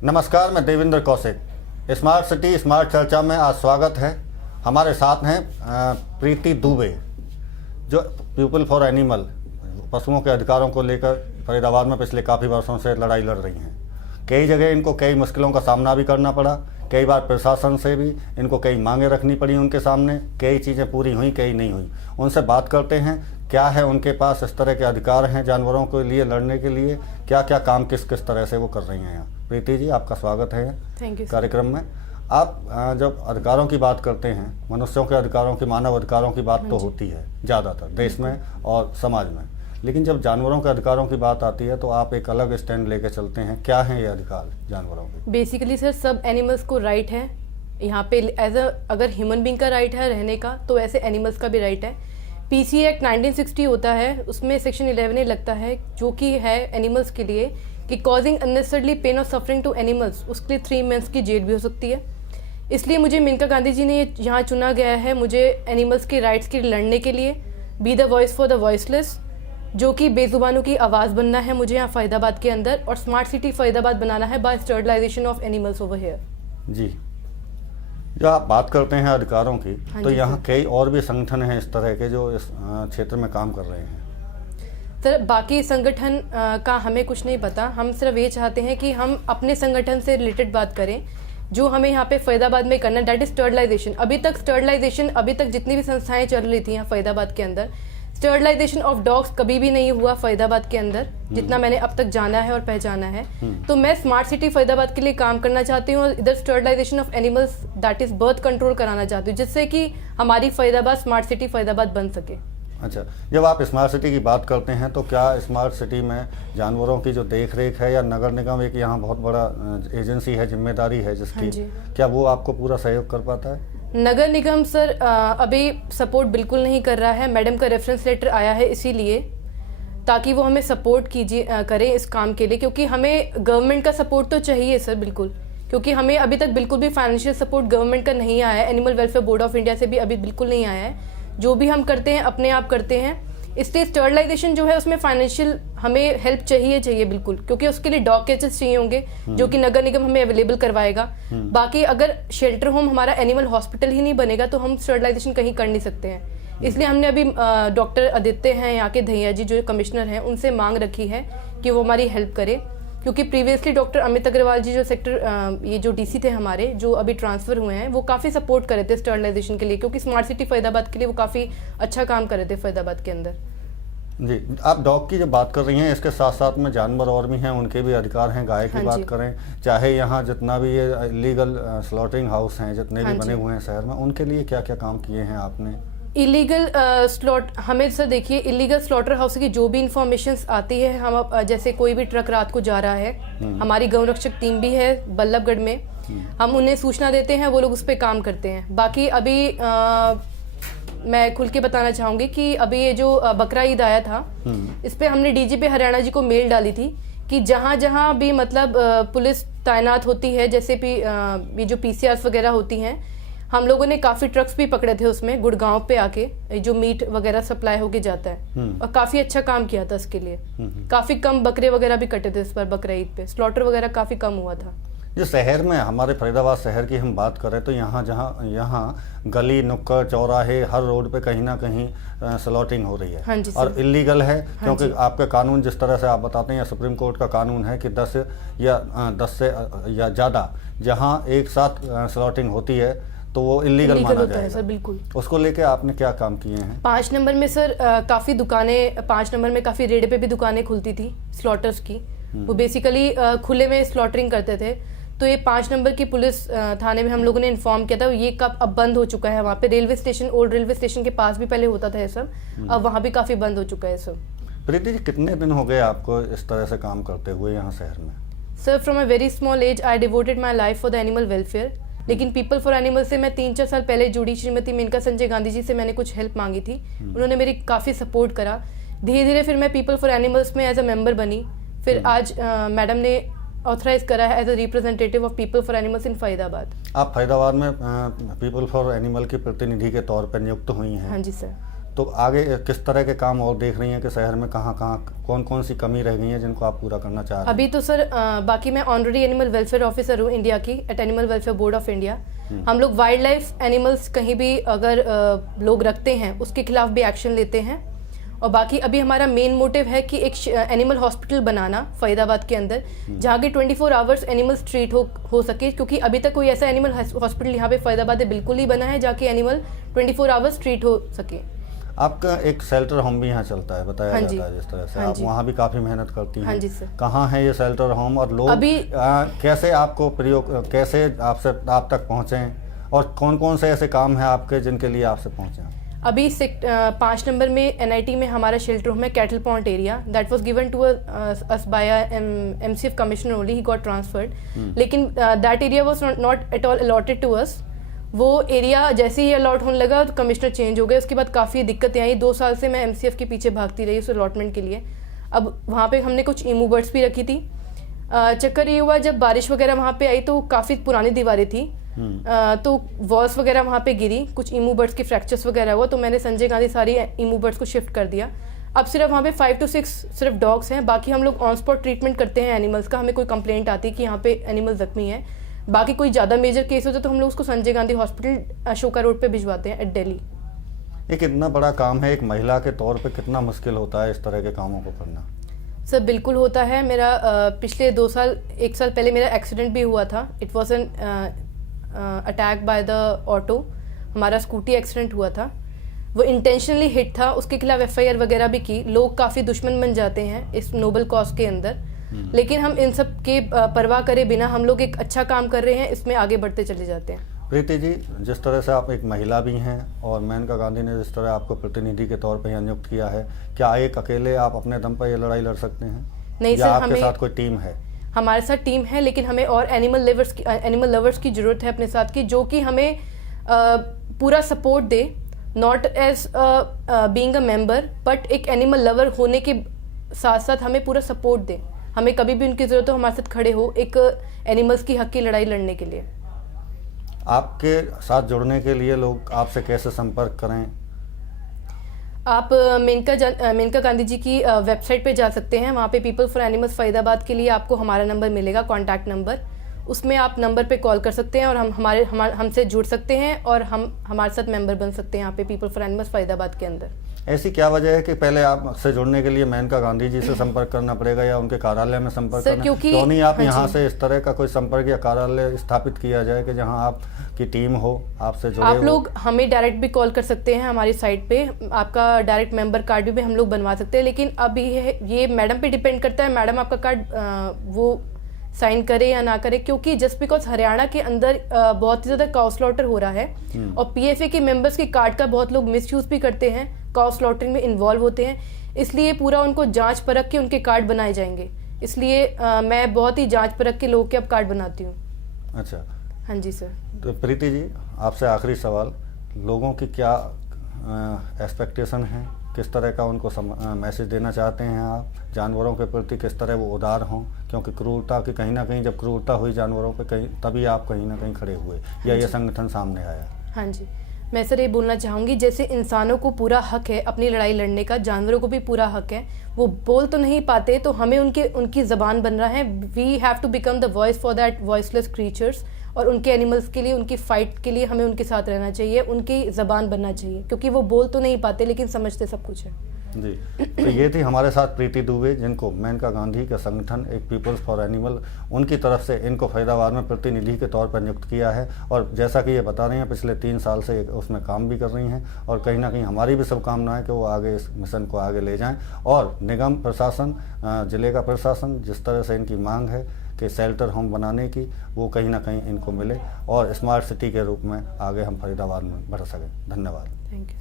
नमस्कार, मैं Devendra Kaushik. Smart city smart चर्चा में आज स्वागत है। हमारे साथ हैं प्रीति दुबे, जो पीपल फॉर एनिमल पशुओं के अधिकारों को लेकर फरीदाबाद में पिछले काफ़ी वर्षों से लड़ाई लड़ रही हैं। कई जगह इनको कई मुश्किलों का सामना भी करना पड़ा, कई बार प्रशासन से भी इनको कई मांगें रखनी पड़ी उनके सामने। कई चीज़ें पूरी हुई, कई नहीं हुई। उनसे बात करते हैं, क्या है उनके पास इस तरह के अधिकार हैं जानवरों के लिए लड़ने के लिए, क्या क्या काम किस किस तरह से वो कर रही हैं यहाँ। प्रीति जी, आपका स्वागत है थैंक यू कार्यक्रम में। आप जब अधिकारों की बात करते हैं, मनुष्यों के अधिकारों की, मानव अधिकारों की बात तो होती है ज़्यादातर देश में और समाज में, लेकिन जब जानवरों के अधिकारों की बात आती है तो आप एक अलग स्टैंड लेके चलते हैं। क्या है ये अधिकार जानवरों के? बेसिकली सर, सब एनिमल्स को राइट है यहाँ पे एज अगर ह्यूमन बींग का राइट है रहने का, तो ऐसे एनिमल्स का भी राइट है। पीसी एक्ट 1960 होता है, उसमें सेक्शन 11 लगता है, जो कि है एनिमल्स के लिए कि कॉजिंग अननेसेसरली पेन और सफरिंग टू एनिमल्स, उसके लिए 3 मंथ्स की जेल भी हो सकती है। इसलिए मुझे मेनका गांधी जी ने यहाँ चुना गया है, मुझे एनिमल्स के राइट्स के लड़ने के लिए, be the voice for the voiceless, जो कि बेजुबानों की आवाज़ बनना है मुझे यहाँ फरीदाबाद के अंदर, और स्मार्ट सिटी फरीदाबाद बनाना है by sterilisation of animals over here. जी, जब आप बात करते हैं अधिकारों की, तो यहाँ कई और भी संगठन हैं इस तरह के जो इस क्षेत्र में काम कर रहे हैं। सर, बाकी संगठन का हमें कुछ नहीं पता। हम सिर्फ ये चाहते हैं कि हम अपने संगठन से रिलेटेड बात करें, जो हमें यहाँ पे फरीदाबाद में करना है, दैट इज स्टर्लाइजेशन। अभी तक जितनी भी संस्थाएं चल रही थी यहाँ फरीदाबाद के अंदर, स्टर्लाइजेशन ऑफ डॉग्स कभी भी नहीं हुआ फरीदाबाद के अंदर, जितना मैंने अब तक जाना है और पहचाना है। तो मैं स्मार्ट सिटी फरीदाबाद के लिए काम करना चाहती हूँ, और इधर sterilisation of animals, that is birth control कराना चाहती हूँ, जिससे कि हमारी फरीदाबाद स्मार्ट सिटी फरीदाबाद बन सके। अच्छा, जब आप स्मार्ट सिटी की बात करते हैं तो क्या स्मार्ट सिटी में जानवरों की जो देख रेख है, या नगर निगम एक यहाँ बहुत बड़ा एजेंसी है, जिम्मेदारी है जिसकी, क्या वो आपको पूरा सहयोग कर पाता है? नगर निगम सर अभी सपोर्ट बिल्कुल नहीं कर रहा है। मैडम का रेफरेंस लेटर आया है इसीलिए, ताकि वो हमें सपोर्ट करें इस काम के लिए, क्योंकि हमें गवर्नमेंट का सपोर्ट तो चाहिए सर, बिल्कुल, क्योंकि हमें अभी तक बिल्कुल भी फाइनेंशियल सपोर्ट गवर्नमेंट का नहीं आया है। Animal welfare board of India से भी अभी बिल्कुल नहीं आया है। जो भी हम करते हैं अपने आप करते हैं, इसलिए स्टर्लाइजेशन जो है उसमें फाइनेंशियल हमें हेल्प चाहिए बिल्कुल, क्योंकि उसके लिए डॉग कैचेस चाहिए होंगे, जो कि नगर निगम हमें अवेलेबल करवाएगा। बाकी अगर शेल्टर होम हमारा एनिमल हॉस्पिटल ही नहीं बनेगा तो हम स्टर्लाइजेशन कहीं कर नहीं सकते हैं। इसलिए हमने अभी डॉक्टर आदित्य हैं यहाँ के, धैया जी जो कमिश्नर हैं, उनसे मांग रखी है कि वो हमारी हेल्प करे, क्योंकि प्रीवियसली डॉक्टर अमित अग्रवाल जी जो सेक्टर ये जो डीसी थे हमारे, जो अभी ट्रांसफर हुए हैं, वो काफ़ी सपोर्ट कर रहे थे स्टर्लाइजेशन के लिए, क्योंकि स्मार्ट सिटी फरीदाबाद के लिए वो काफ़ी अच्छा काम कर रहे थे फरीदाबाद के अंदर। जी, आप डॉग की जब बात कर रही हैं, इसके साथ साथ में जानवर और भी हैं, उनके भी अधिकार हैं। गाय की बात करें, चाहे यहाँ जितना भी ये इलीगल स्लॉटरिंग हाउस हैं जितने भी बने हुए हैं शहर में, उनके लिए क्या क्या काम किए हैं आपने? इलीगल हमें सर देखिए, इलीगल स्लॉटर हाउस की जो भी इंफॉर्मेशन आती है, हम जैसे कोई भी ट्रक रात को जा रहा है, हमारी गौ रक्षक टीम भी है बल्लभगढ़ में, हम उन्हें सूचना देते हैं, वो लोग उस पर काम करते हैं। बाकी अभी मैं खुल के बताना चाहूँगी कि अभी ये जो बकरा ईद आया था, इस पर हमने डीजीपी हरियाणा जी को मेल डाली थी कि जहाँ जहाँ भी मतलब पुलिस तैनात होती है, जैसे भी ये जो पीसीआर वगैरह होती हैं, हम लोगों ने काफ़ी ट्रक्स भी पकड़े थे उसमें, गुड़गांव पे आके जो मीट वगैरह सप्लाई होके जाता है, और काफ़ी अच्छा काम किया था इसके लिए। काफ़ी कम बकरे वगैरह भी कटे थे इस बार बकरा ईद पे, स्लॉटर वगैरह काफ़ी कम हुआ था। जो शहर में, हमारे फरीदाबाद शहर की हम बात करें तो यहाँ गली नुक्कड़ चौराहे हर रोड पे कहीं ना कहीं स्लॉटिंग हो रही है। हाँ जी, और इलीगल है, क्योंकि आपका कानून जिस तरह से आप बताते हैं, या सुप्रीम कोर्ट का कानून है कि 10 से या ज़्यादा जहाँ एक साथ स्लॉटिंग होती है तो वो इलीगल माना जाएगा सर, बिल्कुल। उसको लेके आपने क्या काम किए हैं? 5 नंबर में सर काफ़ी दुकानें, 5 नंबर में काफ़ी रेड पे भी दुकानें खुलती थी स्लॉटर्स की, वो बेसिकली खुले में स्लॉटरिंग करते थे। तो ये 5 नंबर की पुलिस थाने में हम लोगों ने इन्फॉर्म किया था, ये कब अब बंद हो चुका है। वहाँ पे railway station, old railway station के पास भी पहले होता था ये सब, अब वहाँ भी काफ़ी बंद हो चुका है सब। प्रीति जी, कितने दिन हो गए आपको इस तरह से काम करते हुए यहाँ शहर में? Sir, from a very small age I devoted my life for the animal welfare. लेकिन पीपल फॉर एनिमल से मैं 3-4 साल पहले जुड़ी, श्रीमती मेनका संजय गांधी जी से मैंने कुछ हेल्प मांगी थी, उन्होंने मेरी काफ़ी सपोर्ट करा। धीरे धीरे फिर मैं पीपल फॉर एनिमल्स में एज अ मेंबर बनी, फिर आज मैडम ने ऑथराइज करा है as a representative of people for animals in Faridabad. आप फरीदाबाद में पीपल फॉर एनिमल की प्रतिनिधि के तौर पर नियुक्त हुई हैं। हाँ जी सर। तो आगे किस तरह के काम और देख रही हैं कि शहर में कहाँ कहाँ कौन कौन सी कमी रह गई है जिनको आप पूरा करना चाह रहे हैं? अभी तो सर बाकी मैं ऑनरेडी एनिमल वेलफेयर ऑफिसर हूँ इंडिया की at animal welfare board of India. हम लोग वाइल्ड लाइफ एनिमल्स कहीं भी अगर लोग रखते हैं उसके खिलाफ भी एक्शन लेते हैं। और बाकी अभी हमारा मेन मोटिव है कि एक एनिमल हॉस्पिटल बनाना फरीदाबाद के अंदर, जहाँ की 24 आवर्स एनिमल्स ट्रीट हो सके, क्योंकि अभी तक कोई ऐसा एनिमल हॉस्पिटल यहाँ पे फरीदाबाद में बिल्कुल ही बना है जहाँ की एनिमल 24 आवर्स ट्रीट हो सके। आपका एक शेल्टर होम भी यहाँ चलता है, बताया हाँ जाता है जिस तरह से आप वहाँ भी काफ़ी मेहनत करती हैं। हाँ जी सर। कहाँ है ये शेल्टर होम और लोग अभी कैसे आपको प्रयोग, कैसे आप तक पहुँचे और कौन कौन से ऐसे काम हैं आपके जिनके लिए आपसे पहुँचे? अभी 5 नंबर में NIT में हमारा शेल्टर होम है, cattle pound area, that was given to us by MCF commissioner only, he got transferred. लेकिन that area was not at all allotted to us. वो एरिया जैसे ही अलॉट होने लगा तो कमिश्नर चेंज हो गए, उसके बाद काफ़ी दिक्कतें आई। 2 साल से मैं MCF के पीछे भागती रही उस अलॉटमेंट के लिए। अब वहाँ पे हमने कुछ ईमू बर्ड्स भी रखी थी। चक्कर ये हुआ जब बारिश वगैरह वहाँ पे आई तो काफ़ी पुरानी दीवारें थी, तो वॉल्स वगैरह वहाँ पे गिरी, कुछ ईमू बर्ड्स की फ्रैक्चर्स वगैरह हुआ, तो मैंने संजय गांधी सारी ईमू बर्ड्स को शिफ्ट कर दिया। अब सिर्फ वहाँ पे 5 to 6 सिर्फ डॉग्स हैं, बाकी हम लोग ऑन स्पॉट ट्रीटमेंट करते हैं एनिमल्स का। हमें कोई कंप्लेंट आती है कि यहाँ पे एनिमल जख्मी है, बाकी कोई ज़्यादा मेजर केस होता है तो हम लोग उसको संजय गांधी हॉस्पिटल अशोका रोड पे भिजवाते हैं एट दिल्ली। एक इतना बड़ा काम है, एक महिला के तौर पे कितना मुश्किल होता है इस तरह के कामों को करना? सर बिल्कुल होता है। मेरा पिछले 1 साल पहले मेरा एक्सीडेंट भी हुआ था। It was an attack by the auto. हमारा स्कूटी एक्सीडेंट हुआ था, वो इंटेंशनली हिट था। उसके खिलाफ FIR वगैरह भी की। लोग काफ़ी दुश्मन बन जाते हैं इस नोबल कॉज के अंदर, लेकिन हम इन सब के परवाह करे बिना हम लोग एक अच्छा काम कर रहे हैं, इसमें आगे बढ़ते चले जाते हैं। प्रीति जी, जिस तरह से आप एक महिला भी हैं और मेनका गांधी ने जिस तरह आपको प्रतिनिधि के तौर पर यहाँ नियुक्त किया है, क्या एक अकेले आप अपने दम पर ये लड़ाई लड़ सकते हैं? नहीं या सर, आपके साथ कोई टीम है? हमारे साथ टीम है, लेकिन हमें और एनिमल लवर्स की ज़रूरत है अपने साथ की, जो कि हमें पूरा सपोर्ट दे, not as being a member, but एक एनिमल लवर होने के साथ साथ हमें पूरा सपोर्ट दे। हमें कभी भी उनकी ज़रूरत हो हमारे साथ खड़े हो एक एनिमल्स की हक की लड़ाई लड़ने के लिए। आपके साथ जुड़ने के लिए लोग आपसे कैसे संपर्क करें? आप मेनका गांधी जी की वेबसाइट पे जा सकते हैं। वहाँ पे पीपल फॉर एनिमल्स फरीदाबाद के लिए आपको हमारा नंबर मिलेगा, कॉन्टैक्ट नंबर। उसमें आप नंबर पे कॉल कर सकते हैं और हमसे जुड़ सकते हैं और हम हमारे साथ मेंबर बन सकते हैं यहाँ पे पीपल फॉर एनिमल्स फरीदाबाद के अंदर। ऐसी क्या वजह है कि पहले आपसे जुड़ने के लिए मेनका गांधी जी से संपर्क करना पड़ेगा या उनके कार्यालय में संपर्क करना? क्यों नहीं आप यहाँ से इस तरह का कोई संपर्क या कार्यालय स्थापित किया जाए कि जहाँ आपकी टीम हो, आपसे जुड़े आप लोग हमें डायरेक्ट भी कॉल कर सकते हैं हमारी साइट पे। आपका डायरेक्ट मेंबर कार्ड भी हम लोग बनवा सकते हैं, लेकिन अब ये मैडम पे डिपेंड करता है, मैडम आपका कार्ड वो साइन करे या ना करे, क्योंकि जस्ट बिकॉज हरियाणा के अंदर बहुत ही ज़्यादा काउ स्लॉटर हो रहा है और PFA के मेंबर्स के कार्ड का बहुत लोग मिसयूज भी करते हैं, काउ स्लॉटरिंग में इन्वॉल्व होते हैं, इसलिए पूरा उनको जांच परख के उनके कार्ड बनाए जाएंगे। इसलिए मैं बहुत ही जांच परख के लोगों के अब कार्ड बनाती हूँ। अच्छा, हाँ जी सर। तो प्रीति जी, आपसे आखिरी सवाल, लोगों की क्या एक्सपेक्टेशन है, किस तरह का उनको मैसेज देना चाहते हैं आप? जानवरों के प्रति किस तरह वो उदार हों, क्योंकि क्रूरता की कहीं ना कहीं जब क्रूरता हुई जानवरों पे कहीं तभी आप कहीं ना कहीं खड़े हुए या ये संगठन सामने आया। हाँ जी, मैं सर ये बोलना चाहूँगी, जैसे इंसानों को पूरा हक है अपनी लड़ाई लड़ने का, जानवरों को भी पूरा हक है। वो बोल तो नहीं पाते, तो हमें उनकी ज़बान बनना है। We have to become the voice for that voiceless creatures, और उनके एनिमल्स के लिए, उनकी फाइट के लिए हमें उनके साथ रहना चाहिए, उनकी ज़बान बनना चाहिए, क्योंकि वो बोल तो नहीं पाते लेकिन समझते सब कुछ है। जी, तो ये थी हमारे साथ प्रीति दुबे, जिनको मेनका गांधी का संगठन एक पीपल्स फॉर एनिमल, उनकी तरफ से इनको फरीदाबाद में प्रतिनिधि के तौर पर नियुक्त किया है। और जैसा कि ये बता रही हैं, पिछले 3 साल से उसमें काम भी कर रही हैं और कहीं ना कहीं हमारी भी शुभकामनाएं कि वो आगे इस मिशन को आगे ले जाएं। और निगम प्रशासन, ज़िले का प्रशासन, जिस तरह से इनकी मांग है कि शेल्टर होम बनाने की, वो कहीं ना कहीं इनको मिले और स्मार्ट सिटी के रूप में आगे हम फरीदाबाद में बढ़ सकें। धन्यवाद। Thank you.